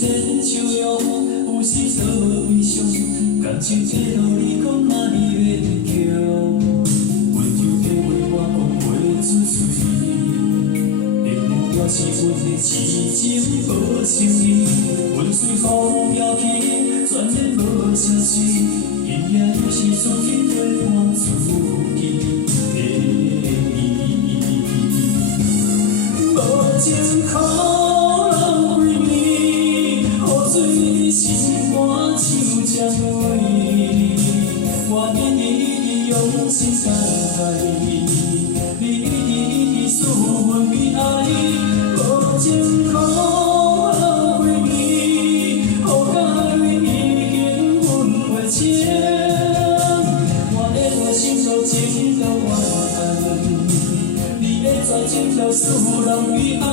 然笑容，有时做悲伤，感情退路你讲哪里勉强？温柔的话我讲袂出嘴，朋友表示阮的痴情无诚意，阮随风飘去，全然无消息，今夜又是错紧陪伴自己的你，无情可人归暝，雨水你心肝像针尾，我一直用心等待你，你思阮悲哀，无情可人归暝，雨甲泪已经分袂清，我的内心都情到怨恨，你的在情到使人悲哀，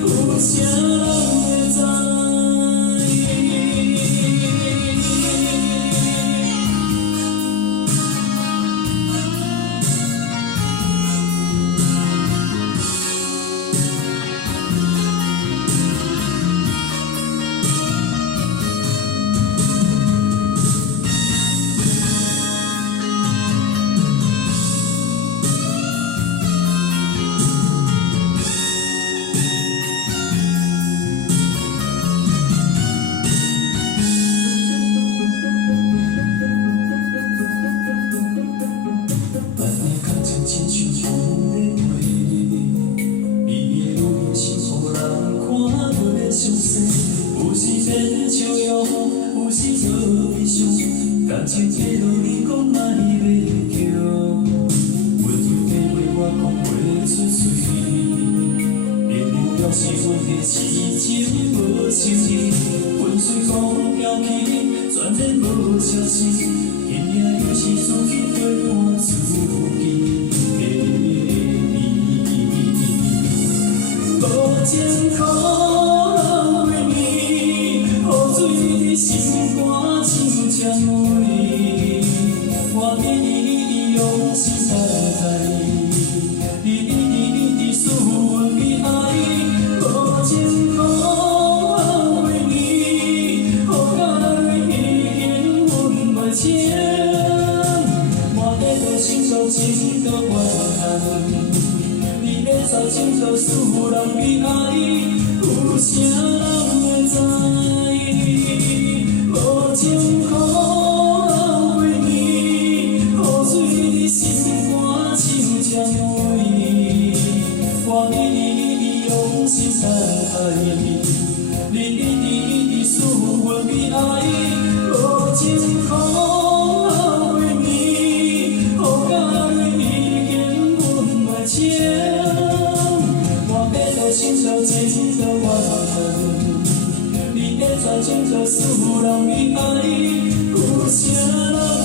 有谁人会知？有时然笑容，有时做悲伤，感情退路你讲哪里勉强？温柔的话我讲袂出嘴，朋友表示阮的痴情无诚意，阮随风飘去，全然无消息，今夜又是错去陪伴自己的你，无情可。心肝像针尾，我一直用心等待你，你思阮悲哀，无情可人归暝，雨甲泪已经分袂清，我的内心都情到怨恨，你的在情到使人悲哀，有谁人会知？无情可人归暝，雨水你心肝像针尾，我一直用心等待你思阮悲哀，无情可人归暝，雨甲泪已经分袂清，我的内心都情到怨恨。在情到使人悲哀，有谁人？